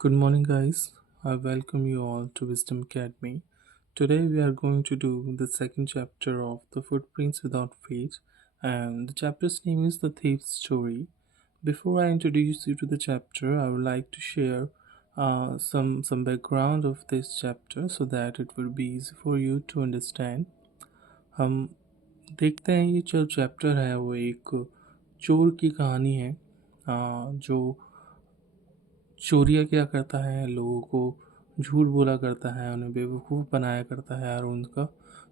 Good morning, guys. I welcome you all to Wisdom Academy. Today, we are going to do the second chapter of The Footprints Without Fate, and the chapter's name is The Thief's Story. Before I introduce you to the chapter, I would like to share some background of this chapter so that it will be easy for you to understand. हम देखते हैं ये जो chapter है वो एक चोर की कहानी है जो चोरियाँ किया करता है, लोगों को झूठ बोला करता है, उन्हें बेवकूफ़ बनाया करता है और उनका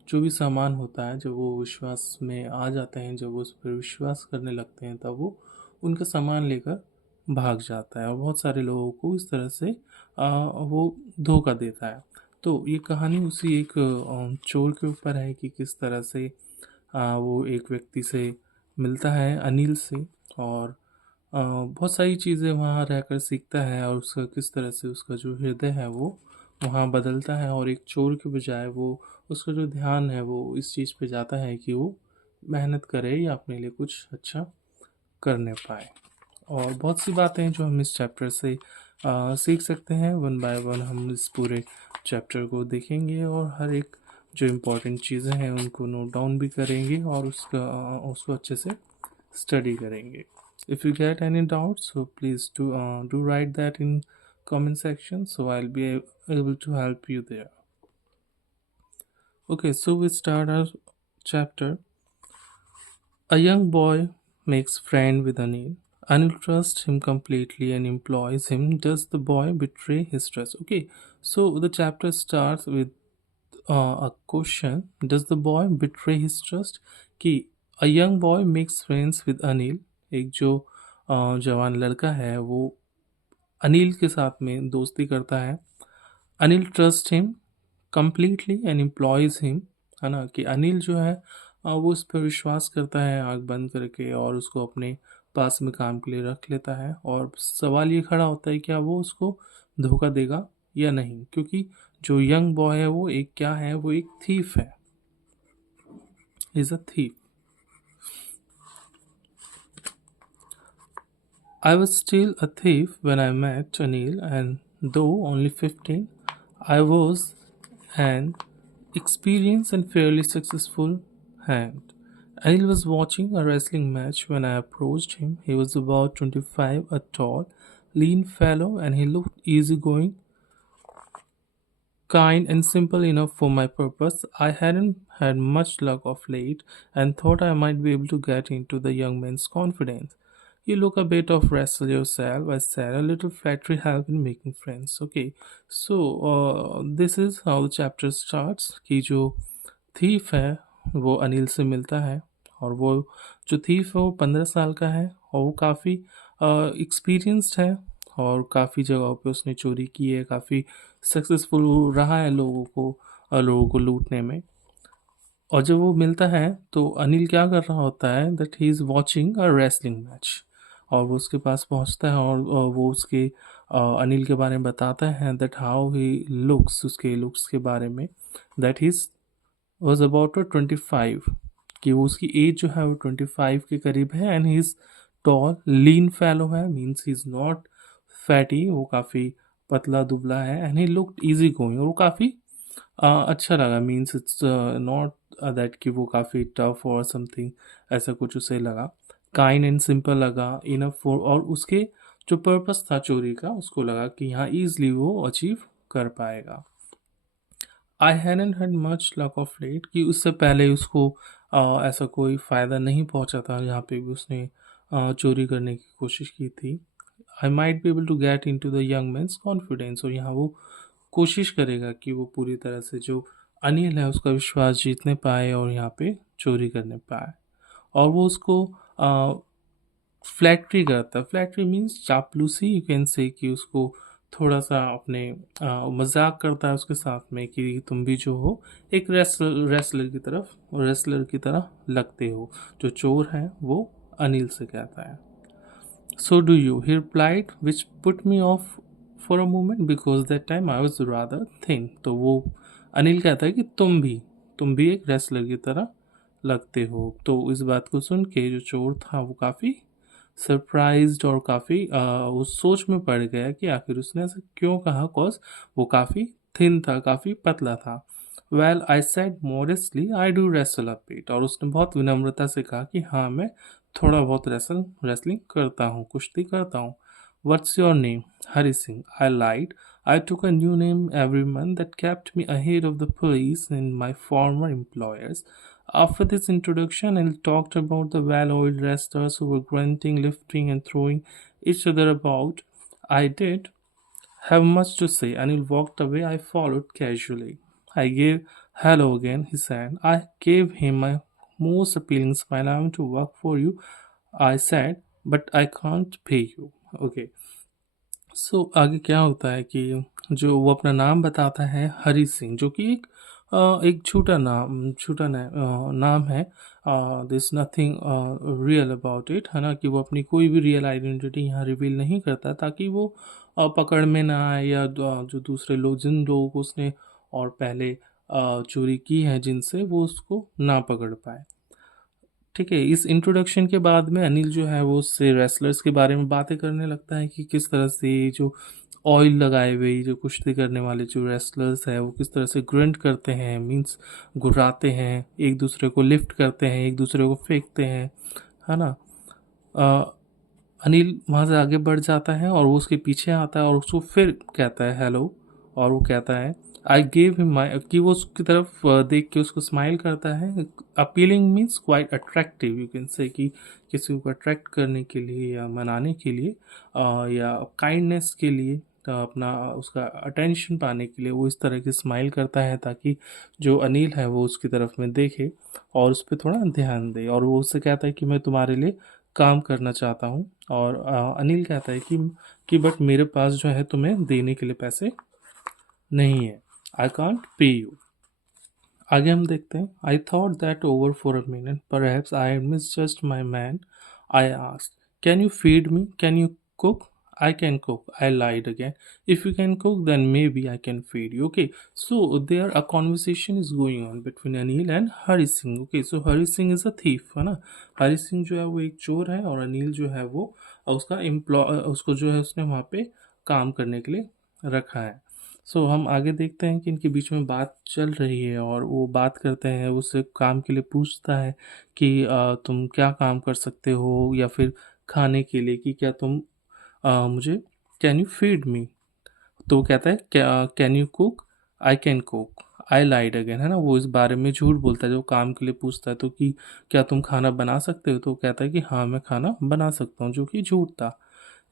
जो भी सामान होता है, जब वो विश्वास में आ जाते हैं, जब वो उस पर विश्वास करने लगते हैं, तब वो उनका सामान लेकर भाग जाता है और बहुत सारे लोगों को इस तरह से वो धोखा देता है। तो ये कहानी उसी एक चोर के ऊपर है कि किस तरह से वो एक व्यक्ति से मिलता है, अनिल से, और बहुत सारी चीज़ें वहाँ रहकर सीखता है और उसका किस तरह से उसका जो हृदय है वो वहाँ बदलता है और एक चोर के बजाय वो उसका जो ध्यान है वो इस चीज़ पे जाता है कि वो मेहनत करे या अपने लिए कुछ अच्छा करने पाए। और बहुत सी बातें हैं जो हम इस चैप्टर से सीख सकते हैं। वन बाय वन हम इस पूरे चैप्टर को देखेंगे और हर एक जो इम्पोर्टेंट चीज़ें हैं उनको नोट डाउन भी करेंगे और उसको अच्छे से स्टडी करेंगे। If you get any doubts, so please do write that in comment section, so I'll be able to help you there. Okay, so we start our chapter. A young boy makes friend with Anil. Anil trusts him completely and employs him. Does the boy betray his trust? Okay, so the chapter starts with a question. Does the boy betray his trust? कि a young boy makes friends with Anil. एक जो जवान लड़का है वो अनिल के साथ में दोस्ती करता है। Anil trust him completely and employees him, है ना, कि अनिल जो है वो उस पर विश्वास करता है आँख बंद करके और उसको अपने पास में काम के लिए रख लेता है। और सवाल ये खड़ा होता है क्या वो उसको धोखा देगा या नहीं, क्योंकि जो यंग बॉय है वो एक क्या है, वो एक थीफ है, is a thief. I was still a thief when I met Anil, and though only 15, I was an experienced and fairly successful hand. Anil was watching a wrestling match when I approached him. He was about 25, a tall, lean fellow, and he looked easygoing, kind, and simple enough for my purpose. I hadn't had much luck of late and thought I might be able to get into the young man's confidence. You look a bit of wrestle yourself, I said. A little flattery help in making friends. Okay, so this is how the chapter starts कि जो thief है वो अनिल से मिलता है और वो जो थीफ है वो 15 साल का है और वो काफ़ी एक्सपीरियंस्ड है और काफ़ी जगहों पे उसने चोरी की है, काफ़ी सक्सेसफुल रहा है लोगों को लूटने में। और जब वो मिलता है तो अनिल क्या कर रहा होता है, that he is watching a wrestling match, और वो उसके पास पहुंचता है और वो उसके अनिल के बारे में बताता है दैट हाउ ही लुक्स, उसके लुक्स के बारे में, दैट ही वॉज अबाउट 25, कि वो उसकी एज जो है वो 25 के करीब है, एंड ही इज़ टॉल लीन फैलो है, means he is not fatty, वो काफ़ी पतला दुबला है, and he looked easy going, और वो काफ़ी अच्छा लगा, मीन्स इट्स नॉट दैट कि वो काफ़ी टफ और समथिंग ऐसा कुछ उसे लगा। काइंड एंड सिंपल लगा, इनफ फॉर, और उसके जो पर्पस था चोरी का उसको लगा कि यहाँ ईजली वो अचीव कर पाएगा। I hadn't had much luck of late, कि उससे पहले उसको ऐसा कोई फ़ायदा नहीं पहुंचा था जहाँ पे भी उसने चोरी करने की कोशिश की थी। I might be able to get into the young man's confidence, और यहाँ वो कोशिश करेगा कि वो पूरी तरह से जो अनिल है उसका विश्वास जीतने पाए और यहाँ पे चोरी करने पाए। और वो उसको फ्लैक्ट्री करता है। फ्लैक्ट्री मीन्स चापलूसी, यू कैन से, कि उसको थोड़ा सा अपने मजाक करता है उसके साथ में कि तुम भी जो हो एक रेसलर की तरह लगते हो, जो चोर है वो अनिल से कहता है। So do you, he replied, which put me off for a moment because that time I was rather thin. तो वो अनिल कहता है कि तुम भी एक रेसलर की तरह लगते हो। तो इस बात को सुन के जो चोर था वो काफ़ी सरप्राइज्ड और काफ़ी उस सोच में पड़ गया कि आखिर उसने ऐसा क्यों कहा, कॉज वो काफ़ी थिन था, काफ़ी पतला था। Well I said modestly I do wrestle a bit, और उसने बहुत विनम्रता से कहा कि हाँ मैं थोड़ा बहुत रेसलिंग करता हूँ, कुश्ती करता हूँ। What's your name? Hari Singh. I lied. I took a new name every month that kept me ahead of the police and my former employers. After this introduction, I talked about the well oiled wrestlers who were grunting, lifting, and throwing each other about. I did have much to say. Anil walked away. I followed casually. I gave hello again, he said. I gave him my most appealing smile. I want to work for you, I said, but I can't pay you. Okay. आगे क्या होता है कि जो वो अपना नाम बताता है हरी सिंह, जो कि एक नाम है। This nothing real about it, है ना, कि वो अपनी कोई भी रियल आइडेंटिटी यहाँ रिवील नहीं करता, ताकि वो पकड़ में ना आए, या जो दूसरे लोग, जिन लोगों को उसने और पहले चोरी की है जिनसे, वो उसको ना पकड़ पाए। ठीक है, इस इंट्रोडक्शन के बाद में अनिल जो है वो उससे रेसलर्स के बारे में बातें करने लगता है कि किस तरह से जो ऑयल लगाए हुए जो कुश्ती करने वाले जो रेसलर्स हैं वो किस तरह से ग्रंट करते हैं, मींस गुर्राते हैं, एक दूसरे को लिफ्ट करते हैं, एक दूसरे को फेंकते हैं, है ना। अ, अनिल वहाँ से आगे बढ़ जाता है और वो उसके पीछे आता है और उसको फिर कहता है हेलो, और वो कहता है आई गेव हिम माई, कि वो उसकी तरफ देख के उसको स्माइल करता है। Appealing means quite attractive, you can say, कि किसी को अट्रैक्ट करने के लिए या मनाने के लिए, या काइंडनेस के लिए, अपना उसका अटेंशन पाने के लिए वो इस तरह की स्माइल करता है, ताकि जो अनिल है वो उसकी तरफ में देखे और उस पर थोड़ा ध्यान दे। और वो उससे कहता है कि मैं तुम्हारे लिए काम करना चाहता हूँ, और अनिल कहता है कि बट मेरे पास जो है तुम्हें देने के लिए पैसे नहीं है, आई कांट पे यू। आगे हम देखते हैं। I thought that over for a minute, perhaps I miss just my man. I asked, can you feed me, can you cook? I can cook. I lied again. If you can cook, then maybe I can feed you. Okay. So there a conversation is going on between Anil and Hari Singh. Okay. So Hari Singh is a thief, है ना। हरी सिंह जो है वो एक चोर है, और अनिल जो है वो उसका एम्प्लॉय, उसको जो है उसने वहाँ पे काम करने के लिए रखा है। हम आगे देखते हैं कि इनके बीच में बात चल रही है, और वो बात करते हैं, उससे काम के लिए पूछता है कि तुम क्या काम कर सकते हो, या फिर खाने के लिए कि क्या तुम मुझे, कैन यू फीड मी? तो वो कहता है क्या, can you cook? I can cook. I lied again, है ना, वो इस बारे में झूठ बोलता है, जो काम के लिए पूछता है तो कि क्या तुम खाना बना सकते हो, तो वो कहता है कि हाँ मैं खाना बना सकता हूँ, जो कि झूठ था।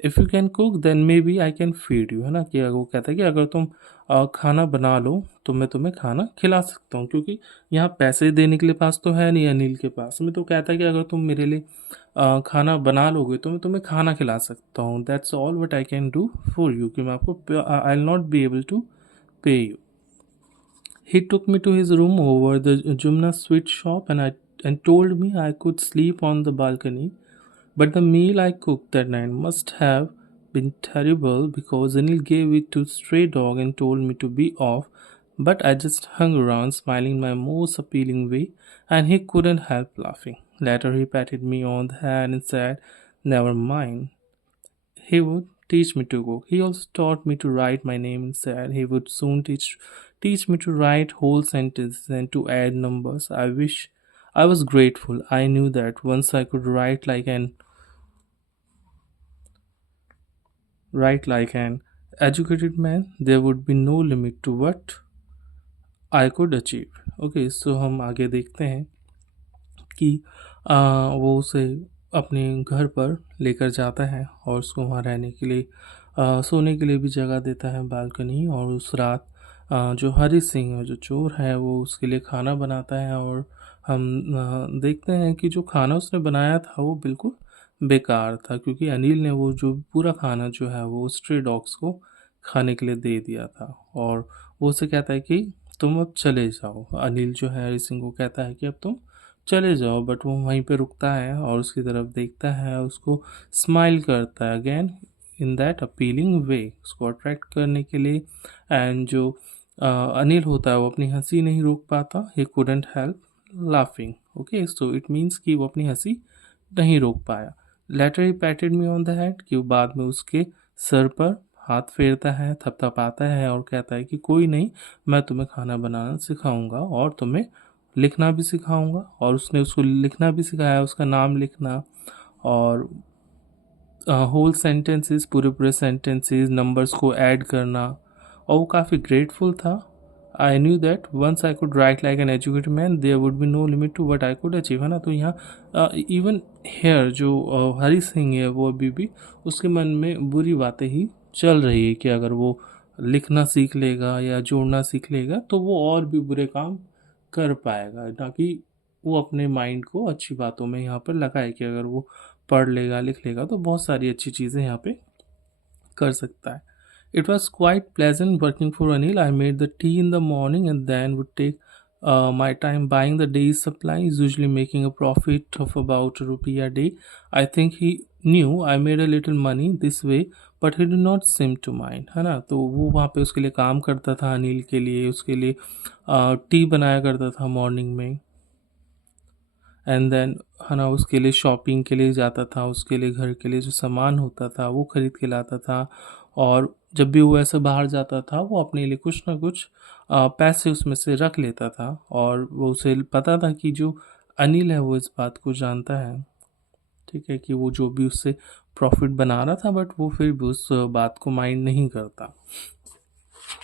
If you can cook then may be I can feed you, है ना, कि वो कहता है कि अगर तुम खाना बना लो तो मैं तुम्हें खाना खिला सकता हूँ, क्योंकि यहाँ पैसे देने के लिए पास तो है नहीं अनिल के पास में। तो कहता है कि अगर तुम मेरे लिए खाना बना लोगे तो मैं तुम्हें खाना खिला सकता हूँ, that's all what I can do for you, कि मैं आपको, I will not be able to pay you. He took me to his room over the Jumna sweet shop, and told me I could sleep on the balcony. But the meal I cooked that night must have been terrible, because Anil gave it to stray dog and told me to be off. But I just hung around, smiling in my most appealing way, and he couldn't help laughing. Later, he patted me on the head and said, "Never mind. He would teach me to cook. He also taught me to write my name and said he would soon teach me to write whole sentences and to add numbers. I wish I was grateful. I knew that once I could write like an educated man, there would be no limit to what I could achieve. Okay, हम आगे देखते हैं कि वो उसे अपने घर पर लेकर जाता है और उसको वहाँ रहने के लिए, सोने के लिए भी जगह देता है, बालकनी। और उस रात जो हरी सिंह जो चोर है वो उसके लिए खाना बनाता है, और हम देखते हैं कि जो खाना उसने बनाया था वो बिल्कुल बेकार था, क्योंकि अनिल ने वो जो पूरा खाना जो है वो स्ट्रे डॉग्स को खाने के लिए दे दिया था। और वो उसे कहता है कि तुम अब चले जाओ। अनिल जो है हरी सिंह को कहता है कि अब तुम चले जाओ, बट वो वहीं पे रुकता है और उसकी तरफ देखता है, उसको स्माइल करता है अगेन इन दैट अपीलिंग वे, उसको अट्रैक्ट करने के लिए। एंड जो अनिल होता है वो अपनी हंसी नहीं रोक पाता, he couldn't help laughing. Okay, so it means कि वो अपनी हंसी नहीं रोक पाया। Later he patted me on the head, कि वो बाद में उसके सर पर हाथ फेरता है, थपथपाता है और कहता है कि कोई नहीं, मैं तुम्हें खाना बनाना सिखाऊंगा और तुम्हें लिखना भी सिखाऊंगा। और उसने उसको लिखना भी सिखाया, उसका नाम लिखना और होल सेंटेंसेस, पूरे पूरे सेंटेंसेस, नंबर्स को ऐड करना। और वो काफ़ी ग्रेटफुल था। I knew that once I could write like an educated man there would be no limit to what I could achieve, है ना। तो यहाँ इवन हेयर जो हरी सिंह है वो अभी भी उसके मन में बुरी बातें ही चल रही है कि अगर वो लिखना सीख लेगा या जोड़ना सीख लेगा तो वो और भी बुरे काम कर पाएगा, ना कि वो अपने माइंड को अच्छी बातों में यहाँ पर लगाए कि अगर वो पढ़ लेगा लिख लेगा तो बहुत सारी अच्छी चीज़ें यहाँ पे कर सकता है। It was quite pleasant working for Anil. I made the tea in the morning and then would take my time buying the day's supplies, usually making a profit of about ₹1 a day. I think he knew I made a little money this way, but he did not seem to mind, है ना। तो वो वहाँ पे उसके लिए काम करता था, अनिल के लिए, उसके लिए टी बनाया करता था मॉर्निंग में। एंड देन, है ना, उसके लिए शॉपिंग के लिए जाता था, उसके लिए घर के लिए जो सामान होता था वो ख़रीद के लाता था। और जब भी वो ऐसे बाहर जाता था वो अपने लिए कुछ ना कुछ पैसे उसमें से रख लेता था। और वो उसे पता था कि जो अनिल है वो इस बात को जानता है, ठीक है, कि वो जो भी उससे प्रॉफिट बना रहा था, बट वो फिर भी उस बात को माइंड नहीं करता।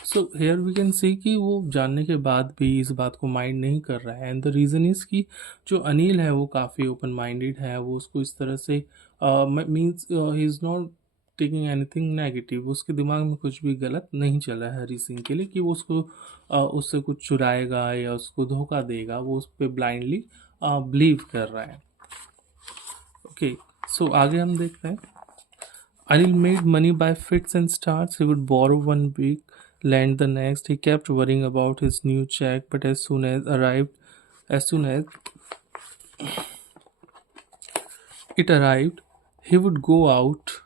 So here we can see कि वो जानने के बाद भी इस बात को माइंड नहीं कर रहा है। एंड द रीज़न इज़ कि जो अनिल है वो काफ़ी ओपन माइंडेड है। वो उसको इस तरह से means he is not taking anything negative. उसके दिमाग में कुछ भी गलत नहीं चल रहा है हरी सिंह के लिए कि वो उसको उससे कुछ चुराएगा या उसको धोखा देगा। वो उस पर ब्लाइंडली बिलीव कर रहा है। ओके, सो आगे हम देखते हैं। Anil made money by fits and starts. He would borrow one week, lend the next. He kept worrying about his new check, but as soon as it arrived, he would go out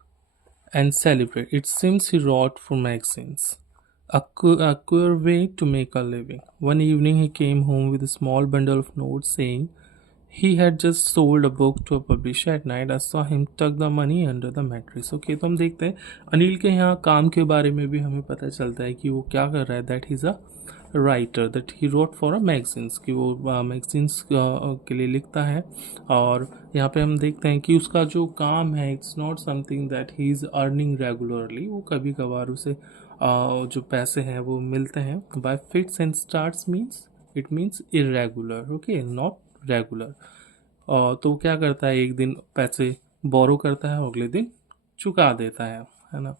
and celebrate. It seems he wrote for magazines. A queer way to make a living. One evening, he came home with a small bundle of notes saying, he had just sold a book to a publisher. At night I saw him tuck the money under the mattress. Okay, तो हम देखते हैं अनिल के यहाँ काम के बारे में भी हमें पता चलता है कि वो क्या कर रहा है। That he is a writer, that he wrote for a magazines, कि वो मैगजीन्स के लिए लिखता है। और यहाँ पे हम देखते हैं कि उसका जो काम है it's not something that he is earning regularly. वो कभी कभार उसे जो पैसे हैं वो मिलते हैं। Bye fits and starts means it means irregular, okay, not regular. तो क्या करता है, एक दिन पैसे बोरो करता है और अगले दिन चुका देता है ना।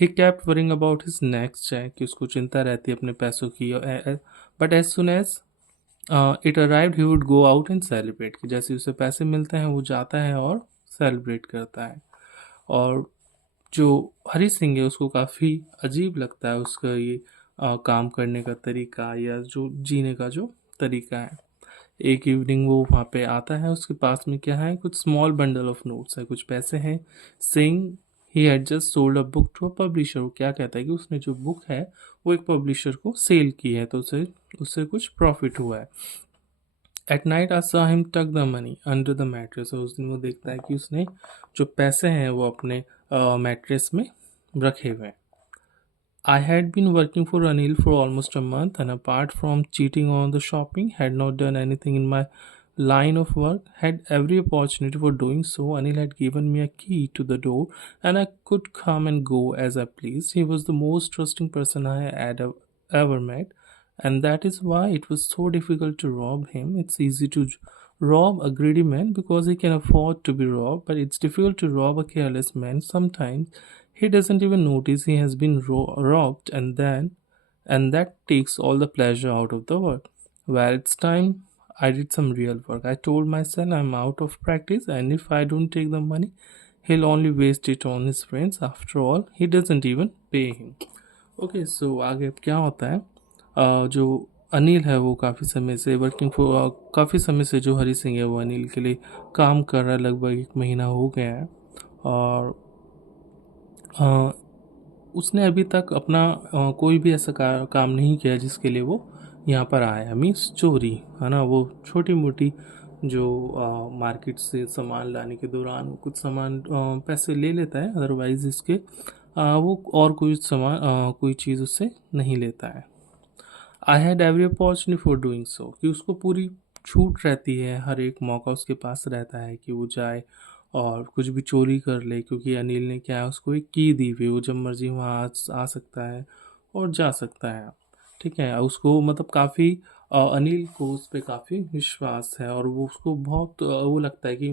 He kept worrying about his next cheque, कि उसको चिंता रहती है अपने पैसों की। But as soon as it arrived he would go out and celebrate, कि जैसे उसे पैसे मिलते हैं वो जाता है और सेलिब्रेट करता है। और जो हरी सिंह है उसको काफ़ी अजीब लगता है उसका ये काम करने का तरीका या जो जीने का जो तरीका है। एक इवनिंग वो वहाँ पे आता है, उसके पास में क्या है, कुछ स्मॉल बंडल ऑफ नोट्स है, कुछ पैसे हैं। Saying he had just sold a book to a publisher. वो क्या कहता है कि उसने जो बुक है वो एक पब्लिशर को सेल की है, तो उसे उससे कुछ प्रॉफिट हुआ है। At night I saw him tuck the money under the mattress. और उस दिन वो देखता है कि उसने जो पैसे हैं वो अपने मैट्रेस में रखे हुए हैं। I had been working for Anil for almost a month, and apart from cheating on the shopping, had not done anything in my line of work. Had every opportunity for doing so. Anil had given me a key to the door, and I could come and go as I pleased. He was the most trusting person I had ever met, and that is why it was so difficult to rob him. It's easy to rob a greedy man because he can afford to be robbed, but it's difficult to rob a careless man. Sometimes he doesn't even notice he has been robbed, and that takes all the pleasure out of the work. Well, it's time I did some real work. I told myself I'm out of practice, and if I don't take the money, he'll only waste it on his friends. After all, he doesn't even pay him. Okay, so आगे अब क्या होता है, जो अनिल है वो काफ़ी समय से काफ़ी समय से जो हरी सिंह है वो अनिल के लिए काम कर रहा है। लगभग 1 महीना हो गया है। और अ, उसने अभी तक अपना कोई भी ऐसा काम नहीं किया जिसके लिए वो यहाँ पर आया है। मीन्स चोरी, है ना। वो छोटी मोटी जो मार्केट से सामान लाने के दौरान वो कुछ सामान पैसे ले लेता है, अदरवाइज इसके वो और कोई सामान कोई चीज़ उससे नहीं लेता है। I had every opportunity for doing so, कि उसको पूरी छूट रहती है, हर एक मौका उसके पास रहता है कि वो जाए और कुछ भी चोरी कर ले, क्योंकि अनिल ने क्या है उसको एक की दी हुई है, वो जब मर्जी वहाँ आ सकता है और जा सकता है। ठीक है, उसको मतलब काफ़ी अनिल को उस पर काफ़ी विश्वास है और वो उसको बहुत वो लगता है कि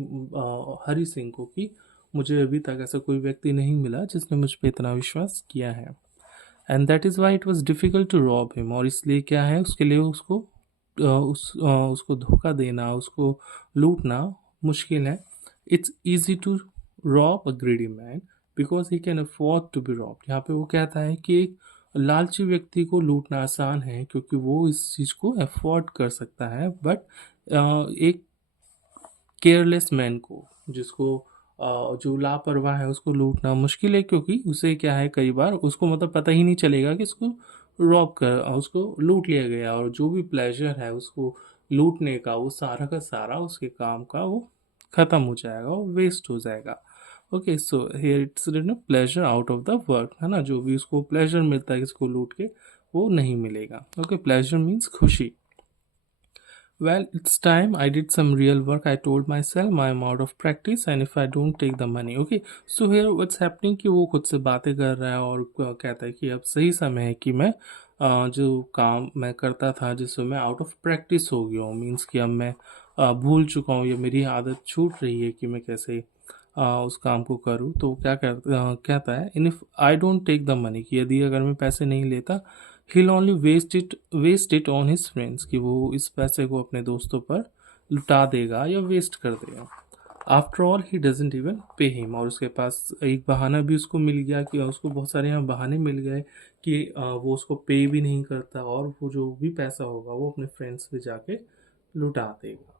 हरी सिंह को कि मुझे अभी तक ऐसा कोई व्यक्ति नहीं मिला जिसने मुझ पर इतना विश्वास किया है, and that is why it was difficult to rob him. और इसलिए क्या है उसके लिए उसको उसको धोखा देना, उसको लूटना मुश्किल है। It's easy to rob a greedy man because he can afford to be rob. यहाँ पे वो कहता है कि एक लालची व्यक्ति को लूटना आसान है क्योंकि वो इस चीज़ को अफोर्ड कर सकता है, बट एक केयरलेस मैन को, जिसको जो लापरवाह है, उसको लूटना मुश्किल है क्योंकि उसे क्या है कई बार उसको मतलब पता ही नहीं चलेगा कि इसको रॉब कर उसको लूट लिया गया, और जो भी प्लेजर है उसको लूटने का वो सारा का सारा उसके काम का वो ख़त्म हो जाएगा, वो वेस्ट हो जाएगा। Okay, so here it's written pleasure out of the work, है ना, जो भी उसको प्लेजर मिलता है इसको लूट के वो नहीं मिलेगा। ओके, प्लेजर मीन्स खुशी। Well, it's time I did some real work. I told myself I'm out of practice and if I don't take the money. Okay, so here what's happening कि वो खुद से बातें कर रहा है और कहता है कि अब सही समय है कि मैं जो काम मैं करता था जिसमें मैं आउट ऑफ प्रैक्टिस हो गया हूँ, मीन्स कि अब मैं भूल चुका हूँ या मेरी आदत छूट रही है कि मैं कैसे उस काम को करूँ। तो कहता है इन if I don't take the money, कि यदि अगर मैं पैसे नहीं लेता he'll only waste it on his friends, कि वो इस पैसे को अपने दोस्तों पर लुटा देगा या वेस्ट कर देगा। After all he doesn't even pay him, और उसके पास एक बहाना भी उसको मिल गया कि उसको बहुत सारे यहाँ बहाने मिल गए कि वो उसको पे भी नहीं करता और वो जो भी पैसा होगा वो अपने फ्रेंड्स पे जाके लुटा देगा।